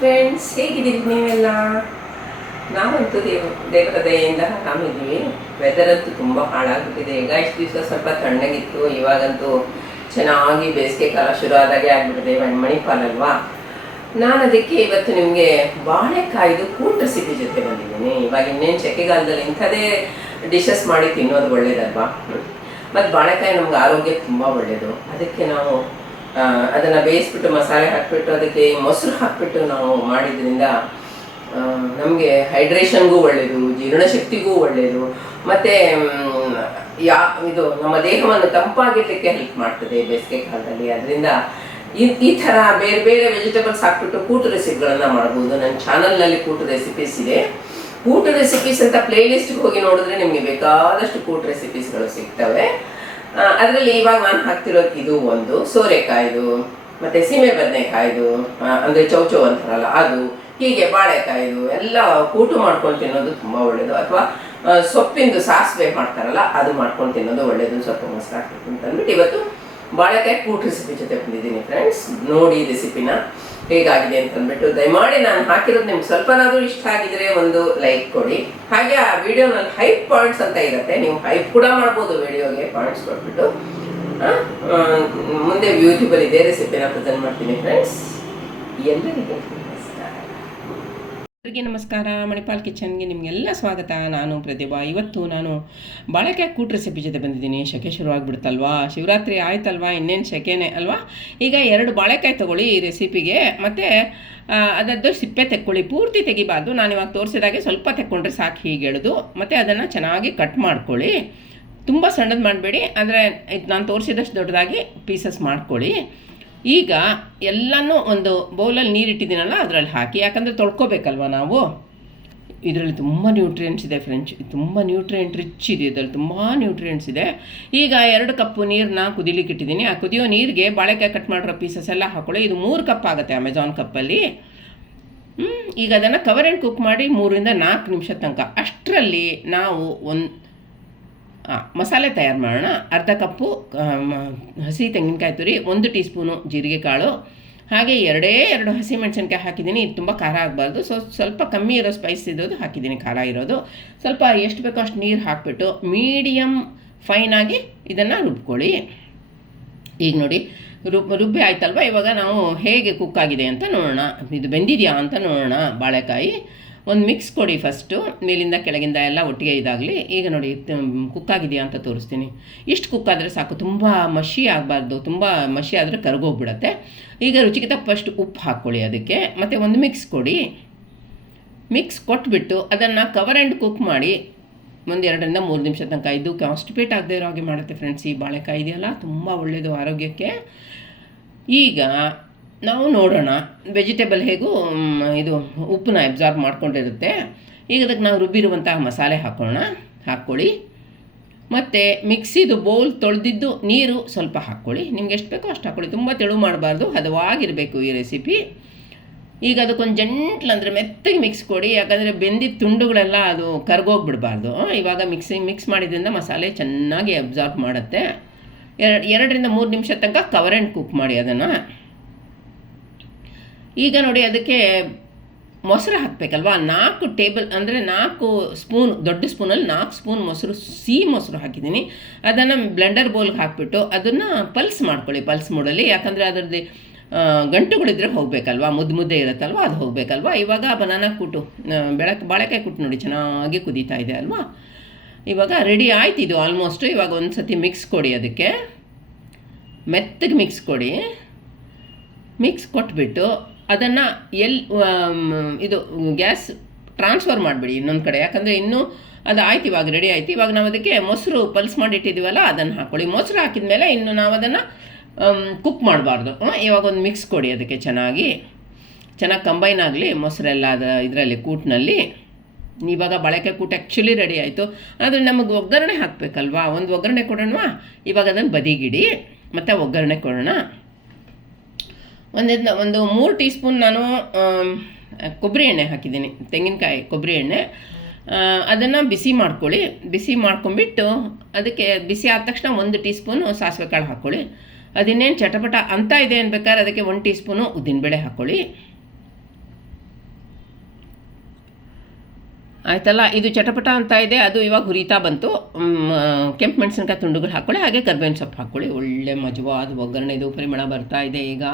Friends, ಹೇಗಿದ್ದೀರಿ ನೀವೆಲ್ಲ? ನಾವಂತೂ ದೇವರ ದಯೆಯಿಂದ ಆರಾಮಿದ್ದೀವಿ. ವೆದರ್ ಅಂತೂ ತುಂಬ ಹಾಳಾಗ್ಬಿಟ್ಟಿದೆ. ಈಗ ಇಷ್ಟು ದಿವಸ ಸ್ವಲ್ಪ ತಣ್ಣಗಿತ್ತು, ಇವಾಗಂತೂ ಚೆನ್ನಾಗಿ ಬೇಸಿಗೆ ಕಾಲ ಶುರು ಆದಾಗೆ ಆಗಿಬಿಟ್ಟಿದೆ. ಮಣಿಪಾಲ್ ಅಲ್ವಾ. ನಾನು ಅದಕ್ಕೆ ಇವತ್ತು ನಿಮಗೆ ಬಾಳೆಕಾಯ್ದು ಕೂಟ್ ರೆಸಿಪಿ ಜೊತೆ ಬಂದಿದ್ದೀನಿ. ಇವಾಗ ಇನ್ನೇನು ಚಳಿಗಾಲದಲ್ಲಿ ಇಂಥದೇ ಡಿಶಸ್ ಮಾಡಿ ತಿನ್ನೋದು ಒಳ್ಳೇದಲ್ವಾ. ಮತ್ತು ಬಾಳೆಕಾಯಿ ನಮ್ಗೆ ಆರೋಗ್ಯಕ್ಕೆ ತುಂಬ ಒಳ್ಳೆಯದು. ಅದಕ್ಕೆ ನಾವು ಅದನ್ನು ಬೇಯಿಸ್ಬಿಟ್ಟು ಮಸಾಲೆ ಹಾಕಿಬಿಟ್ಟು ಅದಕ್ಕೆ ಮೊಸರು ಹಾಕಿಬಿಟ್ಟು ನಾವು ಮಾಡಿದ್ರಿಂದ ನಮಗೆ ಹೈಡ್ರೇಷನ್ಗೂ ಒಳ್ಳೆಯದು, ಜೀರ್ಣಶಕ್ತಿಗೂ ಒಳ್ಳೆಯದು, ಮತ್ತು ಇದು ನಮ್ಮ ದೇಹವನ್ನು ತಂಪಾಗಿರಲಿಕ್ಕೆ ಹೆಲ್ಪ್ ಮಾಡ್ತದೆ ಬೇಸಿಗೆ ಕಾಲದಲ್ಲಿ. ಅದರಿಂದ ಈ ಥರ ಬೇರೆ ಬೇರೆ ವೆಜಿಟೇಬಲ್ಸ್ ಹಾಕ್ಬಿಟ್ಟು ಕೂಟು ರೆಸಿಪಿಗಳನ್ನು ಮಾಡ್ಬೋದು. ನನ್ನ ಚಾನಲ್ನಲ್ಲಿ ಕೂಟು ರೆಸಿಪೀಸ್ ಇದೆ. ಕೂಟು ರೆಸಿಪೀಸ್ ಅಂತ ಪ್ಲೇಲಿಸ್ಟ್ಗೆ ಹೋಗಿ ನೋಡಿದ್ರೆ ನಿಮಗೆ ಬೇಕಾದಷ್ಟು ಕೂಟು ರೆಸಿಪೀಸ್ಗಳು ಸಿಗ್ತವೆ. ಅದರಲ್ಲಿ ಇವಾಗ ನಾನು ಹಾಕ್ತಿರೋದು ಇದು ಒಂದು ಸೋರೆಕಾಯ್ದು, ಮತ್ತು ಸೀಮೆ ಬದನೆಕಾಯ್ದು, ಅಂದರೆ ಚೌಚೌ ಅಂತಾರಲ್ಲ ಅದು, ಹೀಗೆ ಬಾಳೆಕಾಯ್ದು ಎಲ್ಲ ಕೂಟು ಮಾಡ್ಕೊಂಡು ತಿನ್ನೋದು ತುಂಬ ಒಳ್ಳೆಯದು. ಅಥವಾ ಸೊಪ್ಪಿಂದು ಸಾಸಿವೆ ಮಾಡ್ತಾರಲ್ಲ ಅದು ಮಾಡ್ಕೊಂಡು ತಿನ್ನೋದು ಒಳ್ಳೆಯದು. ಸ್ವಲ್ಪ ಮೊಸರು ಹಾಕ್ಬೇಕು ಅಂತ ಅಂದ್ಬಿಟ್ಟು ಇವತ್ತು ಬಾಳೆಕಾಯಿ ಕೂಟು ರೆಸಿಪಿ ಜೊತೆ ಬಂದಿದ್ದೀನಿ ಫ್ರೆಂಡ್ಸ್. ನೋಡಿ ರೆಸಿಪಿನ ಹೇಗಾಗಿದೆ ಅಂತ ಅಂದ್ಬಿಟ್ಟು ದಯಮಾಡಿ ನಾನು ಹಾಕಿರೋದು ನಿಮ್ಗೆ ಸ್ವಲ್ಪನಾದರೂ ಇಷ್ಟ ಆಗಿದ್ರೆ ಒಂದು ಲೈಕ್ ಕೊಡಿ. ಹಾಗೆ ಆ ವಿಡಿಯೋನಲ್ಲಿ ಹೈಪ್ ಪಾಯಿಂಟ್ಸ್ ಅಂತ ಇರುತ್ತೆ, ನೀವು ಹೈಪ್ ಕೂಡ ಮಾಡ್ಬೋದು ವಿಡಿಯೋಗೆ ಪಾಯಿಂಟ್ಸ್ ಕೊಟ್ಬಿಟ್ಟು. ಮುಂದೆ ಯೂಟ್ಯೂಬಲ್ಲಿ ಇದೇ ರೆಸಿಪಿನ ಪ್ರೆಸೆಂಟ್ ಮಾಡ್ತೀನಿ ಫ್ರೆಂಡ್ಸ್. ಎಲ್ಲರಿಗೂ ನಮಸ್ಕಾರ. ಮಣಿಪಾಲ್ ಕಿಚನ್ಗೆ ನಿಮಗೆಲ್ಲ ಸ್ವಾಗತ. ನಾನು ಪ್ರತಿಭಾ. ಇವತ್ತು ನಾನು ಬಾಳೆಕಾಯಿ ಕೂಟ್ ರೆಸಿಪಿ ಜೊತೆ ಬಂದಿದ್ದೀನಿ. ಶೆಕೆ ಶುರುವಾಗ್ಬಿಡುತ್ತಲ್ವಾ, ಶಿವರಾತ್ರಿ ಆಯ್ತಲ್ವಾ, ಇನ್ನೇನು ಶೆಕೆನೇ ಅಲ್ವಾ. ಈಗ 2 ಬಾಳೆಕಾಯಿ ತೊಗೊಳ್ಳಿ ಈ ರೆಸಿಪಿಗೆ, ಮತ್ತು ಅದರದ್ದು ಸಿಪ್ಪೆ ತೆಕ್ಕೊಳ್ಳಿ. ಪೂರ್ತಿ ತೆಗಿಬಾರ್ದು, ನಾನು ಇವಾಗ ತೋರಿಸಿದಾಗೆ ಸ್ವಲ್ಪ ತೆಕ್ಕೊಂಡ್ರೆ ಸಾಕು ಹೀಗೆ ಎಳೆದು. ಮತ್ತು ಅದನ್ನು ಚೆನ್ನಾಗಿ ಕಟ್ ಮಾಡ್ಕೊಳ್ಳಿ. ತುಂಬ ಸಣ್ಣದು ಮಾಡಬೇಡಿ, ಆದರೆ ಇದು ನಾನು ತೋರಿಸಿದಷ್ಟು ದೊಡ್ಡದಾಗಿ ಪೀಸಸ್ ಮಾಡ್ಕೊಳ್ಳಿ. ಈಗ ಎಲ್ಲನೂ ಒಂದು ಬೌಲಲ್ಲಿ ನೀರಿಟ್ಟಿದ್ದೀನಲ್ಲ ಅದರಲ್ಲಿ ಹಾಕಿ, ಯಾಕಂದರೆ ತೊಳ್ಕೊಬೇಕಲ್ವ ನಾವು. ಇದರಲ್ಲಿ ತುಂಬ ನ್ಯೂಟ್ರಿಯೆಂಟ್ಸ್ ಇದೆ ಫ್ರೆಂಡ್ಸ್, ತುಂಬ ನ್ಯೂಟ್ರಿಯೆಂಟ್ ರಿಚ್ ಇದೆ, ಇದರಲ್ಲಿ ತುಂಬ ನ್ಯೂಟ್ರಿಯೆಂಟ್ಸ್ ಇದೆ. ಈಗ 2 ಕಪ್ಪು ನೀರನ್ನ ಕುದಿಲಿಕ್ಕೆ ಇಟ್ಟಿದ್ದೀನಿ. ಆ ಕುದಿಯೋ ನೀರಿಗೆ ಬಾಳೆಕಾಯಿ ಕಟ್ ಮಾಡಿರೋ ಪೀಸಸ್ ಎಲ್ಲ ಹಾಕೊಳ್ಳಿ. ಇದು 3 ಕಪ್ ಆಗುತ್ತೆ ಅಮೆಝಾನ್ ಕಪ್ಪಲ್ಲಿ. ಈಗ ಅದನ್ನು ಕವರ್ ಆ್ಯಂಡ್ ಕುಕ್ ಮಾಡಿ 3 ರಿಂದ 4 ನಿಮಿಷ ತನಕ. ಅಷ್ಟರಲ್ಲಿ ನಾವು ಮಸಾಲೆ ತಯಾರು ಮಾಡೋಣ. ಅರ್ಧ ಕಪ್ಪು ಹಸಿ ತೆಂಗಿನಕಾಯಿ ತುರಿ, 1 ಟೀ ಸ್ಪೂನು ಜೀರಿಗೆ ಕಾಳು, ಹಾಗೆ 2 ಹಸಿಮೆಣಸಿನ್ಕಾಯಿ ಹಾಕಿದ್ದೀನಿ. ಇದು ತುಂಬ ಖಾರ ಆಗಬಾರ್ದು, ಸ್ವಲ್ಪ ಕಮ್ಮಿ ಇರೋ ಸ್ಪೈಸ್ ಇರೋದು ಹಾಕಿದ್ದೀನಿ, ಖಾರ ಇರೋದು. ಸ್ವಲ್ಪ ಎಷ್ಟು ಬೇಕೋ ಅಷ್ಟು ನೀರು ಹಾಕಿಬಿಟ್ಟು ಮೀಡಿಯಮ್ ಫೈನಾಗಿ ಇದನ್ನು ರುಬ್ಕೊಳ್ಳಿ. ಈಗ ನೋಡಿ ರುಬ್ಬಿ ಆಯ್ತಲ್ವ. ಇವಾಗ ನಾವು ಹೇಗೆ ಕುಕ್ ಆಗಿದೆ ಅಂತ ನೋಡೋಣ, ಇದು ಬೆಂದಿದೆಯಾ ಅಂತ ನೋಡೋಣ. ಬಾಳೆಕಾಯಿ ಒಂದು ಮಿಕ್ಸ್ ಕೊಡಿ ಫಸ್ಟು, ಮೇಲಿಂದ ಕೆಳಗಿಂದ ಎಲ್ಲ ಒಟ್ಟಿಗೆ ಇದಾಗಲಿ. ಈಗ ನೋಡಿ ಕುಕ್ಕಾಗಿದೆಯಾ ಅಂತ ತೋರಿಸ್ತೀನಿ. ಇಷ್ಟು ಕುಕ್ಕಾದರೆ ಸಾಕು, ತುಂಬ ಮಷಿ ಆಗಬಾರ್ದು. ತುಂಬ ಮಷಿ ಆದರೆ ಕರಗೋಗ್ಬಿಡತ್ತೆ. ಈಗ ರುಚಿಗೆ ತಪ್ಪಷ್ಟು ಉಪ್ಪು ಹಾಕ್ಕೊಳ್ಳಿ ಅದಕ್ಕೆ, ಮತ್ತು ಒಂದು ಮಿಕ್ಸ್ ಕೊಡಿ. ಮಿಕ್ಸ್ ಕೊಟ್ಬಿಟ್ಟು ಅದನ್ನು ಕವರ್ ಆ್ಯಂಡ್ ಕುಕ್ ಮಾಡಿ 1-2 ರಿಂದ 3 ನಿಮಿಷ ತನಕ. ಇದು ಕಾನ್ಸ್ಟಿಪೇಟ್ ಆಗದೆ ಇರೋ ಹಾಗೆ ಮಾಡುತ್ತೆ ಫ್ರೆಂಡ್ಸ್. ಈ ಬಾಳೆಕಾಯಿ ಇದೆಯಲ್ಲ ತುಂಬ ಒಳ್ಳೆಯದು ಆರೋಗ್ಯಕ್ಕೆ. ಈಗ ನಾವು ನೋಡೋಣ ವೆಜಿಟೇಬಲ್ ಹೇಗೂ ಇದು ಉಪ್ಪನ್ನ ಅಬ್ಸಾರ್ಬ್ ಮಾಡ್ಕೊಂಡಿರುತ್ತೆ. ಈಗ ಅದಕ್ಕೆ ನಾವು ರುಬ್ಬಿರುವಂತಹ ಮಸಾಲೆ ಹಾಕ್ಕೊಳ್ಳಿ. ಮತ್ತು ಮಿಕ್ಸಿದು ಬೌಲ್ ತೊಳೆದಿದ್ದು ನೀರು ಸ್ವಲ್ಪ ಹಾಕ್ಕೊಳ್ಳಿ. ನಿಮ್ಗೆ ಎಷ್ಟು ಬೇಕೋ ಅಷ್ಟು ಹಾಕ್ಕೊಳ್ಳಿ, ತುಂಬ ತೆಳು ಮಾಡಬಾರ್ದು, ಹದವಾಗಿರಬೇಕು ಈ ರೆಸಿಪಿ. ಈಗ ಅದಕ್ಕೊಂದು ಜಂಟ್ಲು ಅಂದರೆ ಮೆತ್ತಗೆ ಮಿಕ್ಸ್ ಕೊಡಿ, ಯಾಕಂದರೆ ಬೆಂದಿದ್ದ ತುಂಡುಗಳೆಲ್ಲ ಅದು ಕರ್ಗೋಗ್ಬಿಡಬಾರ್ದು. ಇವಾಗ ಮಿಕ್ಸ್ ಮಾಡಿದ್ರಿಂದ ಮಸಾಲೆ ಚೆನ್ನಾಗಿ ಅಬ್ಸಾರ್ಬ್ ಮಾಡುತ್ತೆ. 2 ರಿಂದ 3 ನಿಮಿಷ ತನಕ ಕವರ್ ಆ್ಯಂಡ್ ಕುಕ್ ಮಾಡಿ ಅದನ್ನು. ಈಗ ನೋಡಿ ಅದಕ್ಕೆ ಮೊಸರು ಹಾಕಬೇಕಲ್ವಾ. 4 ಸ್ಪೂನ್, ದೊಡ್ಡ ಸ್ಪೂನಲ್ಲಿ 4 ಸ್ಪೂನ್ ಮೊಸರು, ಸಿಹಿ ಮೊಸರು ಹಾಕಿದ್ದೀನಿ. ಅದನ್ನು ಬ್ಲೆಂಡರ್ ಬೌಲ್ಗೆ ಹಾಕಿಬಿಟ್ಟು ಅದನ್ನು ಪಲ್ಸ್ ಮಾಡ್ಕೊಳ್ಳಿ, ಪಲ್ಸ್ ಮೂಡಲ್ಲಿ. ಯಾಕಂದರೆ ಅದರದ್ದು ಗಂಟುಗಳಿದ್ರೆ ಹೋಗಬೇಕಲ್ವ, ಮುದ್ದೆ ಇರುತ್ತಲ್ವ, ಅದು ಹೋಗಬೇಕಲ್ವ. ಇವಾಗ ಬನಾನಾ ಕೂಟು, ಬಾಳೆಕಾಯಿ ಕೂಟು ನೋಡಿ ಚೆನ್ನಾಗಿ ಕುದೀತಾ ಇದೆ ಅಲ್ವಾ. ಇವಾಗ ರೆಡಿ ಆಯ್ತು ಇದು ಆಲ್ಮೋಸ್ಟು. ಇವಾಗ ಒಂದು ಸತಿ ಮಿಕ್ಸ್ ಕೊಡಿ, ಅದಕ್ಕೆ ಮೆತ್ತಗೆ ಮಿಕ್ಸ್ ಕೊಡಿ. ಮಿಕ್ಸ್ ಕೊಟ್ಬಿಟ್ಟು ಅದನ್ನು ಇದು ಗ್ಯಾಸ್ ಟ್ರಾನ್ಸ್ಫರ್ ಮಾಡಿಬಿಡಿ ಇನ್ನೊಂದು ಕಡೆ, ಯಾಕಂದರೆ ಇನ್ನೂ ಅದು ಆಯ್ತು, ಇವಾಗ ರೆಡಿ ಆಯ್ತು. ಇವಾಗ ನಾವು ಅದಕ್ಕೆ ಮೊಸರು ಪಲ್ಸ್ ಮಾಡಿಟ್ಟಿದ್ದೀವಲ್ಲ ಅದನ್ನು ಹಾಕ್ಕೊಳ್ಳಿ. ಮೊಸರು ಹಾಕಿದ ಮೇಲೆ ಇನ್ನು ನಾವು ಅದನ್ನು ಕುಕ್ ಮಾಡಬಾರ್ದು. ಇವಾಗ ಒಂದು ಮಿಕ್ಸ್ ಕೊಡಿ ಅದಕ್ಕೆ, ಚೆನ್ನಾಗಿ ಕಂಬೈನ್ ಆಗಲಿ ಮೊಸರೆಲ್ಲ ಇದರಲ್ಲಿ ಕೂಟ್ನಲ್ಲಿ. ಇವಾಗ ಬಾಳೆಕಾಯಿ ಕೂಟ ಆ್ಯಕ್ಚುಲಿ ರೆಡಿ ಆಯಿತು. ಆದರೆ ನಮಗೆ ಒಗ್ಗರಣೆ ಹಾಕಬೇಕಲ್ವಾ, ಒಂದು ಒಗ್ಗರಣೆ ಕೊಡೋಣ. ಇವಾಗ ಅದನ್ನು ಬದಿಗಿಡಿ, ಮತ್ತು ಒಗ್ಗರಣೆ ಕೊಡೋಣ. ಒಂದು 3 ಟೀ ಸ್ಪೂನ್ ನಾನು ಕೊಬ್ಬರಿ ಎಣ್ಣೆ ಹಾಕಿದ್ದೀನಿ, ತೆಂಗಿನಕಾಯಿ ಕೊಬ್ಬರಿ ಎಣ್ಣೆ. ಅದನ್ನು ಬಿಸಿ ಮಾಡ್ಕೊಳ್ಳಿ. ಬಿಸಿ ಮಾಡ್ಕೊಂಬಿಟ್ಟು ಅದಕ್ಕೆ ಬಿಸಿ ಆದ ತಕ್ಷಣ 1 ಟೀ ಸ್ಪೂನು ಸಾಸಿವೆ ಕಾಳು ಹಾಕ್ಕೊಳ್ಳಿ. ಅದಿನ್ನೇನು ಚಟಪಟ ಅಂತ ಇದೆ ಅನ್ಬೇಕಾದ್ರೆ ಅದಕ್ಕೆ 1 ಟೀ ಸ್ಪೂನು ಉದ್ದಿನಬೇಳೆ ಹಾಕ್ಕೊಳ್ಳಿ. ಆಯ್ತಲ್ಲ, ಇದು ಚಟಪಟ ಅಂತ ಇದೆ, ಅದು ಇವಾಗ ಹುರಿತಾ ಬಂತು. ಕೆಂಪು ಮೆಣಸಿನ್ಕಾಯಿ ತುಂಡುಗಳು ಹಾಕ್ಕೊಳ್ಳಿ, ಹಾಗೆ ಕರ್ಬೇವಿನ ಸೊಪ್ಪು ಹಾಕ್ಕೊಳ್ಳಿ. ಒಳ್ಳೆ ಮಜವಾದ ಒಗ್ಗರಣೆದು ಪರಿಮಳ ಬರ್ತಾ ಇದೆ. ಈಗ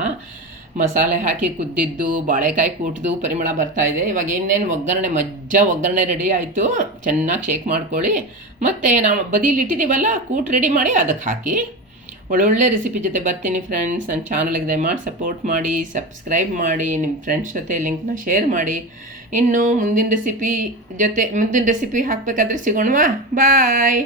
ಮಸಾಲೆ ಹಾಕಿ ಕುದ್ದಿದ್ದು, ಬಾಳೆಕಾಯಿ ಕೂಟ್ದು ಪರಿಮಳ ಬರ್ತಾ ಇದೆ. ಇವಾಗ ಏನೇನು ಒಗ್ಗರಣೆ ರೆಡಿ ಆಯಿತು. ಚೆನ್ನಾಗಿ ಶೇಕ್ ಮಾಡ್ಕೊಳ್ಳಿ. ಮತ್ತು ನಾವು ಬದಿಲಿ ಇಟ್ಟಿದ್ದೀವಲ್ಲ, ಕೂಟ್ ರೆಡಿ ಮಾಡಿ ಅದಕ್ಕೆ ಹಾಕಿ. ಒಳ್ಳೊಳ್ಳೆ ರೆಸಿಪಿ ಜೊತೆ ಬರ್ತೀನಿ ಫ್ರೆಂಡ್ಸ್. ನನ್ನ ಚಾನಲ್ಗೆ ದಯಮಾಡಿ ಸಪೋರ್ಟ್ ಮಾಡಿ, ಸಬ್ಸ್ಕ್ರೈಬ್ ಮಾಡಿ, ನಿಮ್ಮ ಫ್ರೆಂಡ್ಸ್ ಜೊತೆ ಲಿಂಕ್ನ ಶೇರ್ ಮಾಡಿ. ಇನ್ನು ಮುಂದಿನ ರೆಸಿಪಿ ಹಾಕಬೇಕಾದ್ರೆ ಸಿಗೋಣವಾ. ಬಾಯ್.